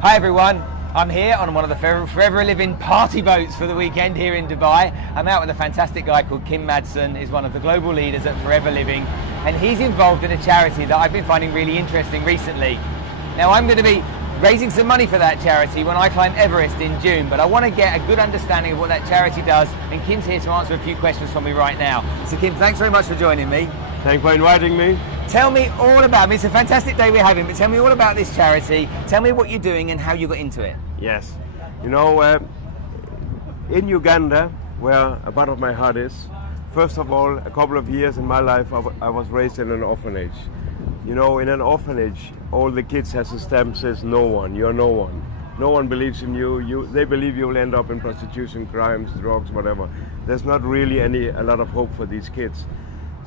Hi everyone, I'm here on one of the forever living party boats for the weekend here in Dubai. I'm out with a fantastic guy called Kim Madsen. He's one of the global leaders at Forever Living, and he's involved in a charity that I've been finding really interesting recently. Now I'm going to be raising some money for that charity when I climb Everest in June, but I want to get a good understanding of what that charity does, and Kim's here to answer a few questions from me right now. So Kim, thanks very much for joining me. Thanks for inviting me. Tell me all about it. It's a fantastic day we're having, but tell me all about this charity. Tell me what you're doing and how you got into it. Yes. You know, in Uganda, where a part of my heart is, first of all, a couple of years in my life, I was raised in an orphanage. You know, in an orphanage, all the kids has a stamp says no one, you're no one. No one believes in you. They believe you'll end up in prostitution, crimes, drugs, whatever. There's not really a lot of hope for these kids.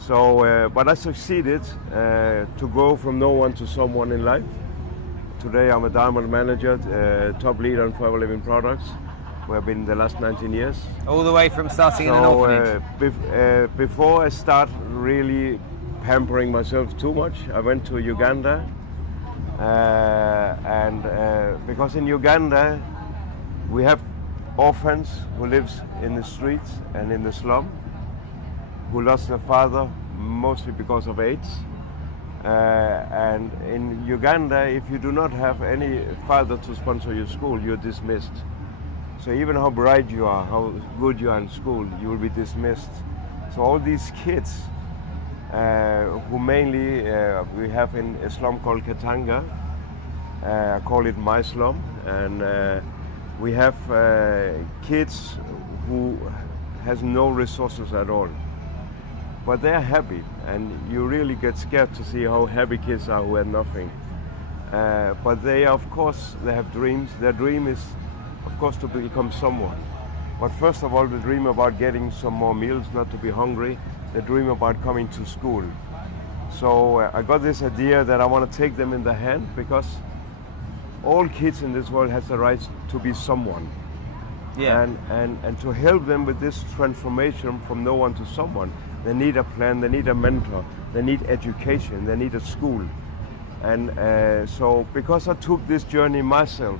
So, but I succeeded to go from no one to someone in life. Today I'm a diamond manager, top leader on Forever Living products. We've been the last 19 years. All the way from starting in an orphanage. Before I start really pampering myself too much, I went to Uganda. Because in Uganda we have orphans who lives in the streets and in the slum, who lost their father mostly because of AIDS. And in Uganda, if you do not have any father to sponsor your school, you're dismissed. So even how bright you are, how good you are in school, you will be dismissed. So all these kids, who mainly we have in a slum called Katanga, I call it my slum, and we have kids who has no resources at all. But they're happy, and you really get scared to see how happy kids are who have nothing. But they, of course, they have dreams. Their dream is, of course, to become someone. But first of all, they dream about getting some more meals, not to be hungry. They dream about coming to school. So I got this idea that I want to take them in the hand, because all kids in this world has the right to be someone. Yeah. And to help them with this transformation from no one to someone. They need a plan, they need a mentor, they need education, they need a school. And so because I took this journey myself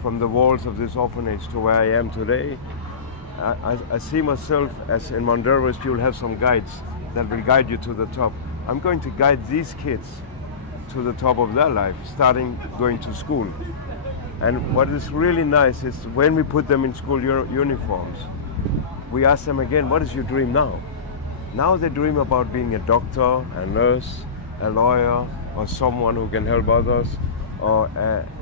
from the walls of this orphanage to where I am today, I see myself as in Mount Everest, you'll have some guides that will guide you to the top. I'm going to guide these kids to the top of their life, starting going to school. And what is really nice is when we put them in school uniforms, we ask them again, what is your dream now? Now they dream about being a doctor, a nurse, a lawyer, or someone who can help others.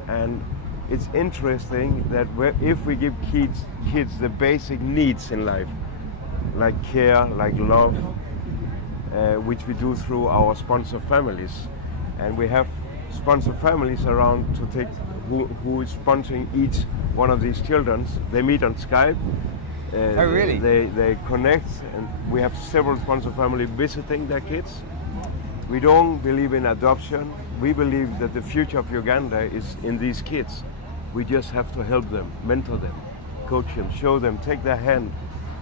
And it's interesting that if we give kids the basic needs in life, like care, like love, which we do through our sponsor families. And we have sponsor families around to take who is sponsoring each one of these children. They meet on Skype. Oh, really? They connect, and we have several sponsor families visiting their kids. We don't believe in adoption. We believe that the future of Uganda is in these kids. We just have to help them, mentor them, coach them, show them, take their hand,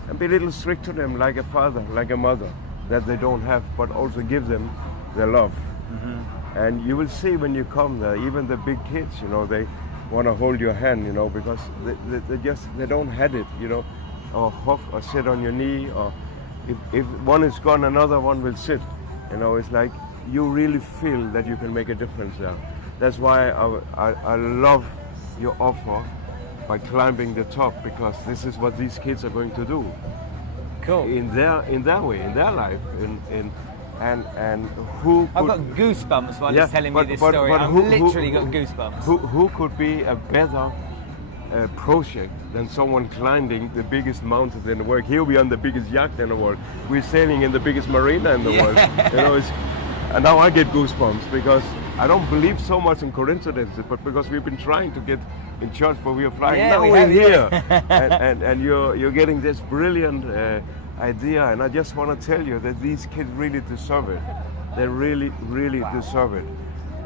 and be a little strict to them like a father, like a mother, that they don't have, but also give them their love. Mm-hmm. And you will see when you come there, even the big kids, you know, they want to hold your hand, you know, because they don't have it, you know, or hug or sit on your knee, or if one is gone, another one will sit. You know, it's like you really feel that you can make a difference there. That's why I love your offer by climbing the top, because this is what these kids are going to do. Cool. In their way, in their life, and who I've got goosebumps while he's telling me this story. I've literally got goosebumps. Who could be a better project than someone climbing the biggest mountain in the world? He'll be on the biggest yacht in the world. We're sailing in the biggest marina in the world. You know, and now I get goosebumps, because I don't believe so much in coincidences, but because we've been trying to get in church, but we are flying. Yeah, now we're here, and you're getting this brilliant idea, and I just want to tell you that these kids really deserve it. They really, really deserve it,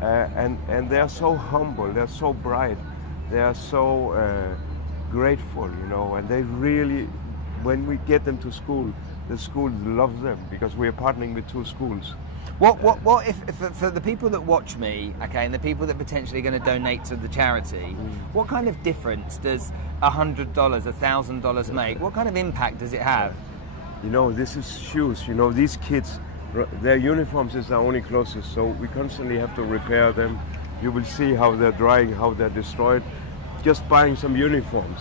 and they are so humble. They're so bright. They are so grateful, you know, and they really, when we get them to school, the school loves them, because we are partnering with 2 schools. What if for the people that watch me, okay, and the people that potentially are going to donate to the charity, what kind of difference does $100, $1,000 make? What kind of impact does it have? You know, this is shoes. You know, these kids, their uniforms is our only clothes, so we constantly have to repair them. You will see how they're drying, how they're destroyed. Just buying some uniforms.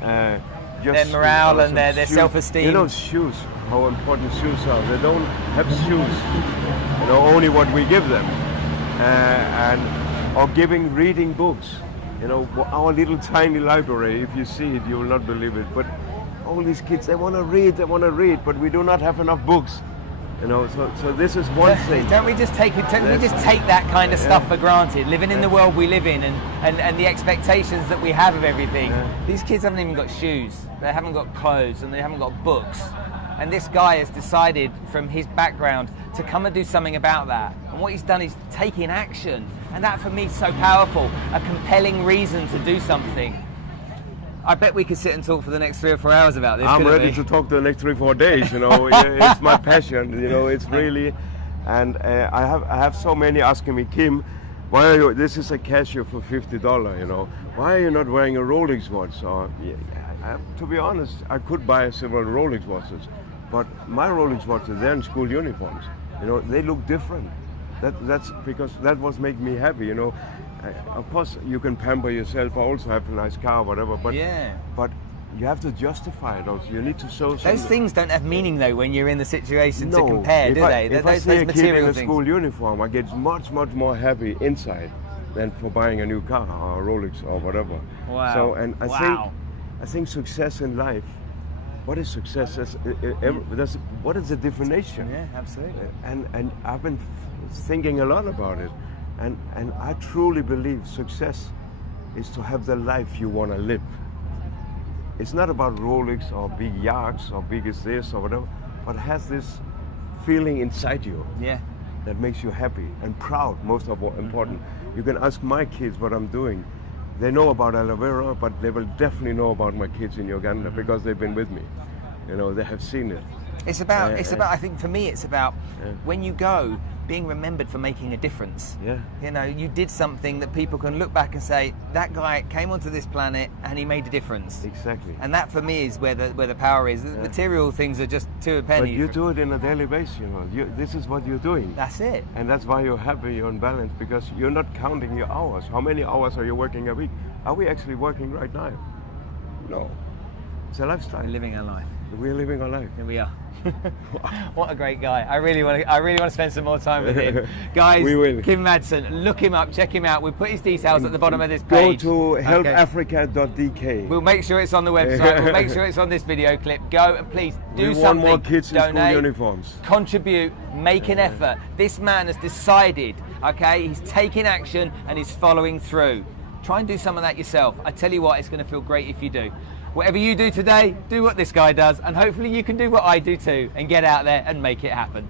Their morale and their self-esteem. You know, shoes, how important shoes are. They don't have shoes, you know, only what we give them. Or reading books. You know, our little tiny library, if you see it, you will not believe it. But all these kids, they want to read, but we do not have enough books. You know, so this is one thing. Don't we just take that kind of stuff for granted, living in the world we live in and the expectations that we have of everything. These kids haven't even got shoes, they haven't got clothes, and they haven't got books. And this guy has decided from his background to come and do something about that. And what he's done is taking action. And that for me is so powerful, a compelling reason to do something. I bet we could sit and talk for the next 3 or 4 hours about this. I'm ready to talk the next 3 or 4 days. You know, it's my passion. You know, it's really, and I have so many asking me, Kim, why are you? This is a cashier for $50. You know, why are you not wearing a Rolex watch? Or, to be honest, I could buy several Rolex watches, but my Rolex watches, they're in school uniforms. You know, they look different. That's because that was making me happy. You know. Of course, you can pamper yourself. I also have a nice car, whatever. But but you have to justify it. Also, you need to show. Those things don't have meaning though when you're in the situation to compare, do they? If I see a kid in a school uniform, I get much more happy inside than for buying a new car or a Rolex or whatever. Wow. So and I think success in life. What is success? What is the definition? Yeah, absolutely. And I've been thinking a lot about it. And I truly believe success is to have the life you want to live. It's not about Rolex or big yachts or big as this or whatever, but it has this feeling inside you that makes you happy and proud, most of all important. You can ask my kids what I'm doing. They know about aloe vera, but they will definitely know about my kids in Uganda because they've been with me. You know, they have seen it. It's about, I think for me, it's about when you go, being remembered for making a difference. Yeah. You know, you did something that people can look back and say, that guy came onto this planet and he made a difference. Exactly. And that for me is where the power is. The material things are just two a penny. But you do it in a daily basis, you know. This is what you're doing. That's it. And that's why you're happy, you're in balance, because you're not counting your hours. How many hours are you working a week? Are we actually working right now? No. It's a lifestyle. We're living our life. We're living our life. Here we are. What a great guy. I really want to spend some more time with him. Guys, we will. Kim Madsen, look him up, check him out. We'll put his details at the bottom of this page. Go to helpafrica.dk. We'll make sure it's on the website. We'll make sure it's on this video clip. Go and please do something. We want more kids in donate, school uniforms. Contribute, make an effort. This man has decided, okay, he's taking action and he's following through. Try and do some of that yourself. I tell you what, it's going to feel great if you do. Whatever you do today, do what this guy does, and hopefully you can do what I do too and get out there and make it happen.